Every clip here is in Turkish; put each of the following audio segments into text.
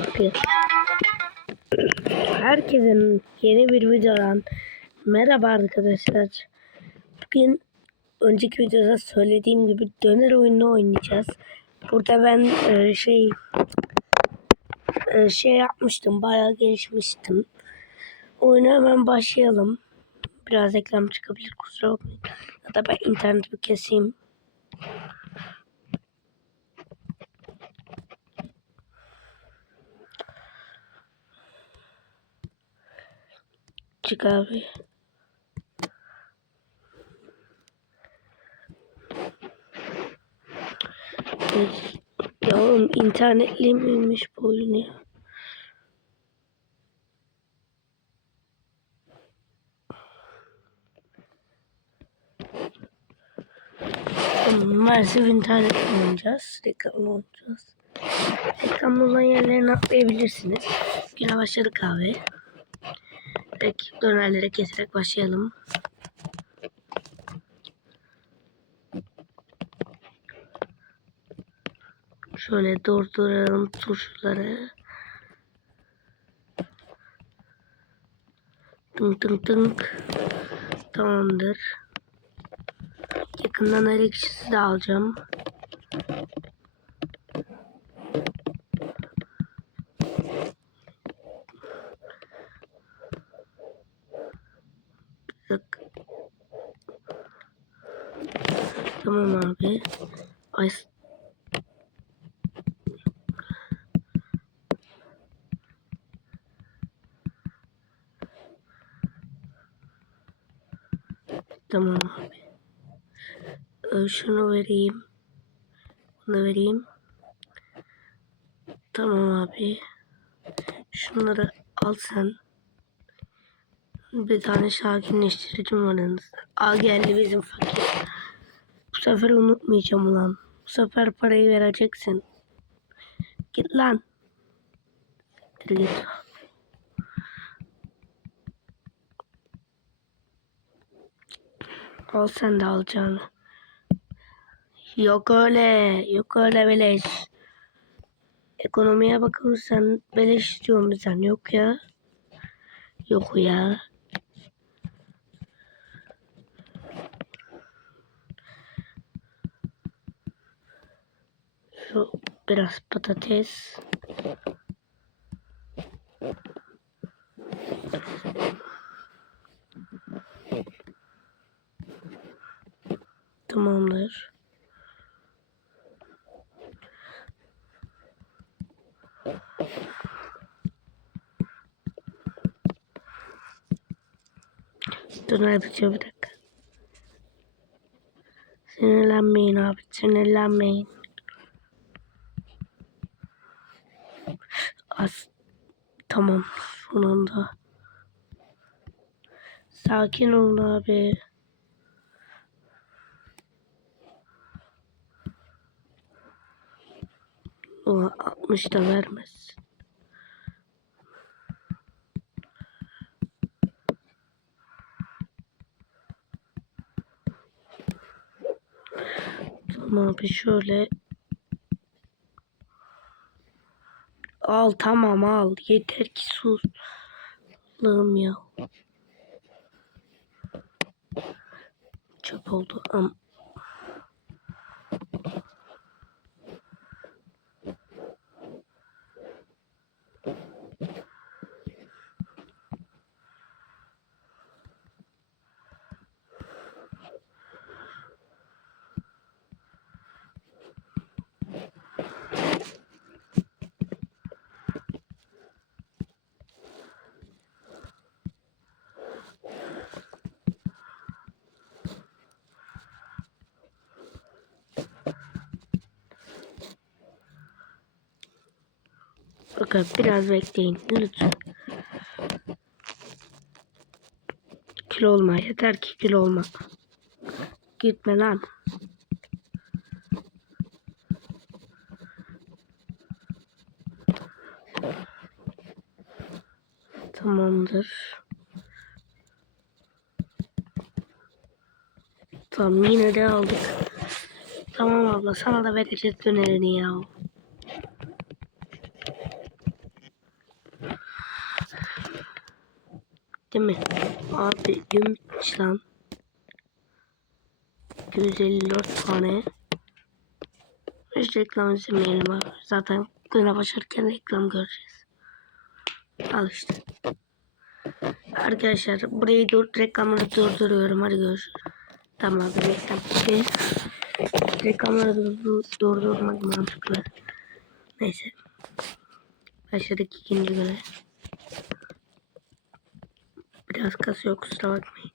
Bakın. Herkesin yeni bir videodan merhaba arkadaşlar. Bugün önceki videoda söylediğim gibi döner oyunu oynayacağız. Burada ben e, şey e, şey yapmıştım. Bayağı gelişmiştim. Oyuna hemen başlayalım. Biraz reklam çıkabilir kusura bakmayın. Ya da ben interneti bir keseyim. Çık abi. Ya oğlum internetli miymiş bu oyun ya? Maalesef internet oynayacağız. Reklamlı oynayacağız. Reklamlı olan yerlerine atlayabilirsiniz. Güne başladık abi. Direkt dönerlere keserek başlayalım. Şöyle durduralım turşuları. Tınk tınk tınk. Tamamdır. Yakından her ikisi de alacağım. Bak. Tamam abi. Ay. Tamam abi. Ee, Şunu vereyim. Bunu vereyim. Tamam abi. Şunları al sen. Bir tane sakinleştiricim var yanınızda. Aa geldi bizim fakir. Bu sefer unutmayacağım ulan. Bu sefer parayı vereceksin. Git lan. Git git. Al sen de alacağını. Yok öyle. Yok öyle beleş. Ekonomiye bakılırsan beleş istiyorum bizden. Yok ya. Yok ya. Şu biraz patates. Tamamdır. Döner bitiyor bir dakika. Sinirlenmeyin abi sinirlenmeyin. Az tamam son. Sakin olun abi. O 60 da vermez. Tamam abi şöyle Al tamam al. Yeter ki sus. Allah'ım ya. Çöp oldu am. Bakın biraz bekleyin lütfen. Kilo olma yeter ki kilo olma. Gitme lan. Tamamdır. Tamam yine de aldık. Tamam abla sana da vereceğiz dönerini ya. Değil mi? Abi gümüş lan. 254 tane. Hiç reklam izlemeyelim abi. Zaten güne başlarken reklam göreceğiz. Al işte. Arkadaşlar burayı dur reklamları durduruyorum. Hadi görüşürüz. Tamam abi reklam bitti. Reklamları durdur durdurmak mantıklı. Neyse. Başladık ikinci güne. Biraz kasıyor kusura bakmayın.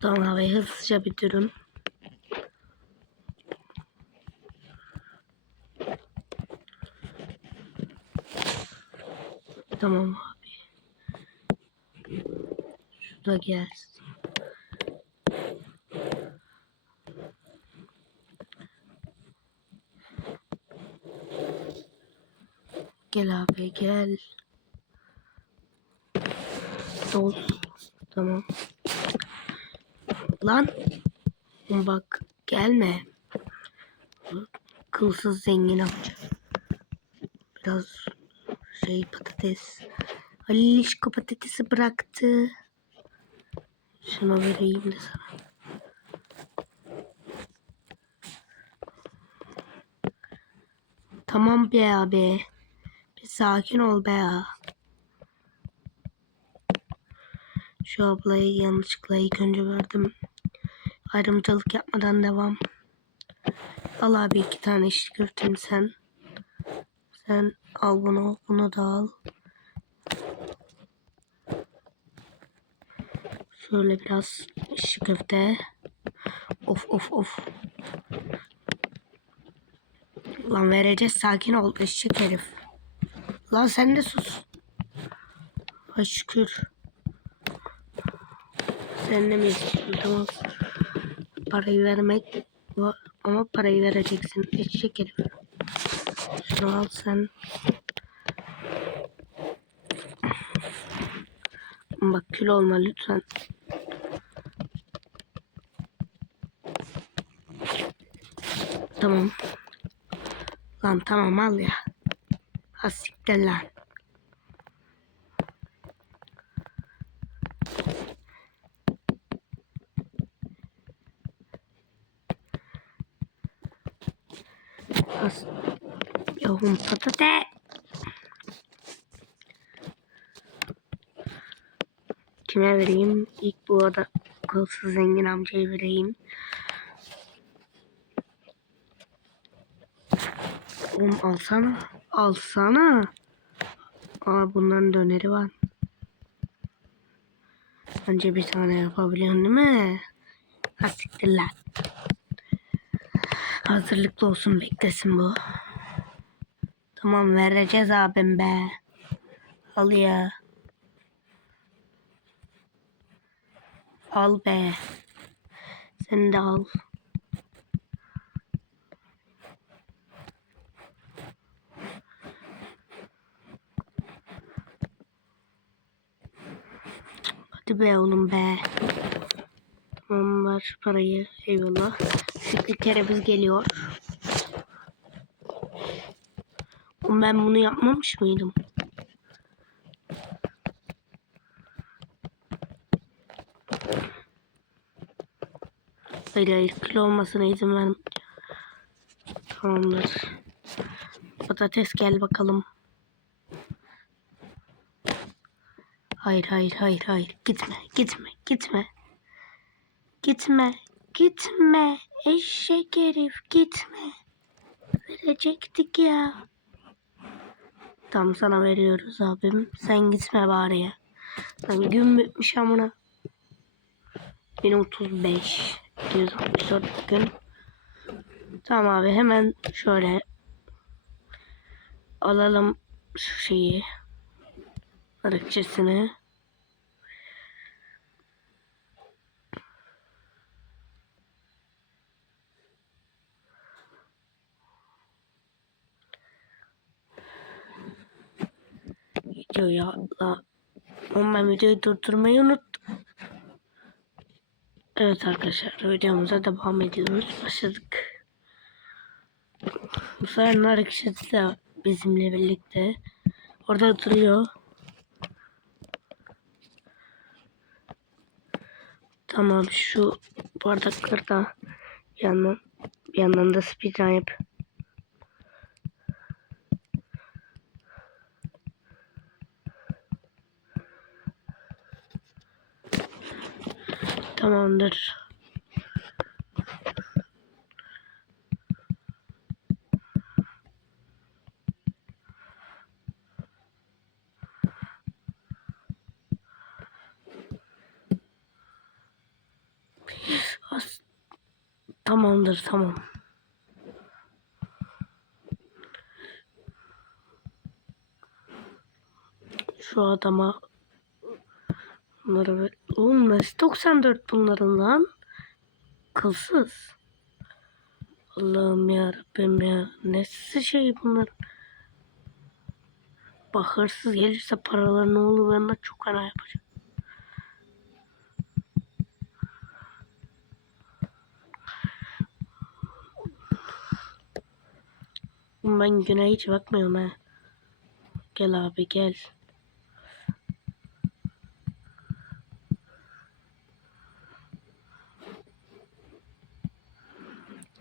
Tamam abi hızlıca bitiririm. Tamam Şurada gelsin. Gel abi gel. Dol. Tamam. Lan. Bak gelme. Kılsız zengin amca. Biraz şey patates. Alişko patatesi bıraktı. Şuna vereyim de sana. Tamam be abi. Bir sakin ol be. Şu ablayı yanlışlıkla ilk önce verdim. Ayrımcılık yapmadan devam. Al abi iki tane işkürtüm sen. Sen al bunu, bunu da al. Şöyle biraz şiş köfte. Of of of. Lan vereceğiz sakin ol eşek herif. Lan sen de sus. Ay şükür. Sen de mi tamam. Parayı vermek ama parayı vereceksin eşek herif. Şunu al sen. Bak kül olma lütfen. Tamam. Lan tamam al ya. Ha siktir lan. As Yavrum patates. Kime vereyim? İlk bu arada kılsız zengin amcaya vereyim. Oğlum alsana. Alsana. Aa bunların döneri var. Bence bir tane yapabiliyorsun değil mi? Ha siktir lan. Hazırlıklı olsun beklesin bu. Tamam vereceğiz abim be. Al ya. Al be. Sen de al. Hadi be oğlum be. Tamam ver parayı. Eyvallah. Şükrü kereviz geliyor. Ben bunu yapmamış mıydım? Hayır hayır kilo olmasına izin vermeyeceğim. Tamamdır. Patates gel bakalım. Hayır hayır hayır hayır gitme gitme gitme. Gitme gitme eşek herif gitme. Verecektik ya. Tam sana veriyoruz abim. Sen gitme bari ya. Lan gün bitmiş amına. 1035 264 gün. Tamam abi hemen şöyle alalım şu şeyi. Arıkçısını. Videoyu atla. Ama ben videoyu durdurmayı unuttum. Evet arkadaşlar videomuza devam ediyoruz. Başladık. Bu sefer nar ekşisi de bizimle birlikte. Orada oturuyor. Tamam şu bardakları da bir yandan, bir yandan da speedrun yap. Tamamdır. As- Tamamdır tamam. Şu adama bunları ver. Oğlum nasıl 94 bunların lan? Kılsız. Allah'ım ya Rabbim ya. Nesi şey bunlar? Bak hırsız gelirse paralarını ben de çok fena yapacağım. Ben güne hiç bakmıyorum ha. Gel abi gel.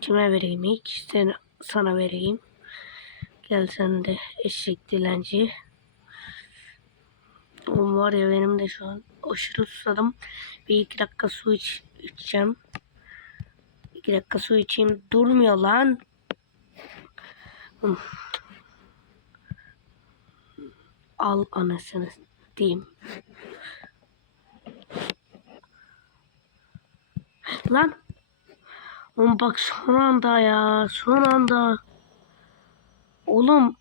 Kime vereyim ilk? Sen, sana vereyim. Gel sen de eşek dilenci. Oğlum var ya benim de şu an aşırı susadım. Bir iki dakika su iç, içeceğim. İki dakika su içeyim. Durmuyor lan. Al anasını diyeyim. Lan. Oğlum bak son anda ya. Son anda. Oğlum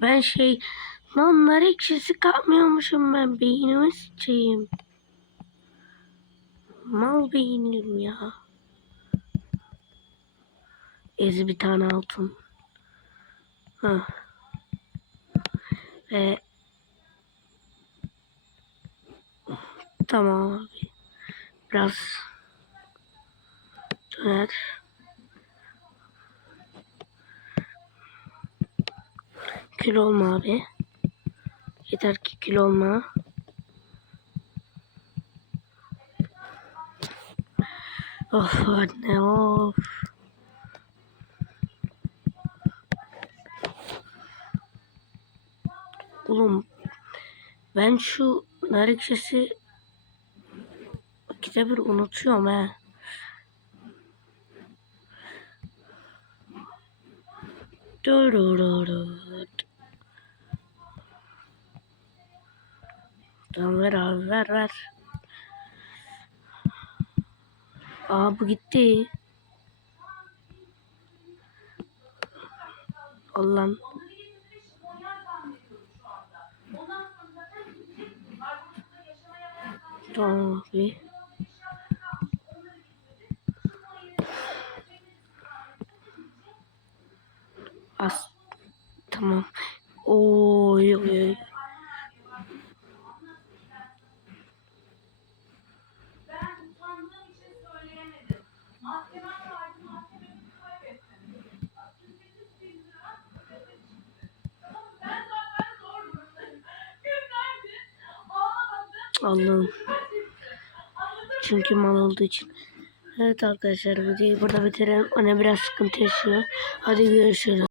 ben şey lan nar ekşisi kapmıyormuşum ben. Beynimi sıçayım. Mal beynim ya. Ezi bir tane altın. Hah. Ve tamam abi. Biraz döner. Kül olma abi. Yeter ki kül olma. Of anne of. Oğlum ben şu nar ekşisi ikide bir unutuyorum he. Dur dur dur dur. Tamam ver abi ver ver. Aa bu gitti. Allah'ım. Tamam. As. Tamam. Oy oy oy. Ben utandığım için söyleyemedim. Mahkemem vardı, mahkememi kaybettim. 68 bin lira ödeme çıktı. Tamam mı? Ben zaten zor durumdayım. Günlerdir ağlamadım. Allah'ım. Çünkü mal olduğu için. Evet arkadaşlar videoyu burada bitirelim. Anne biraz sıkıntı yaşıyor. Hadi görüşürüz.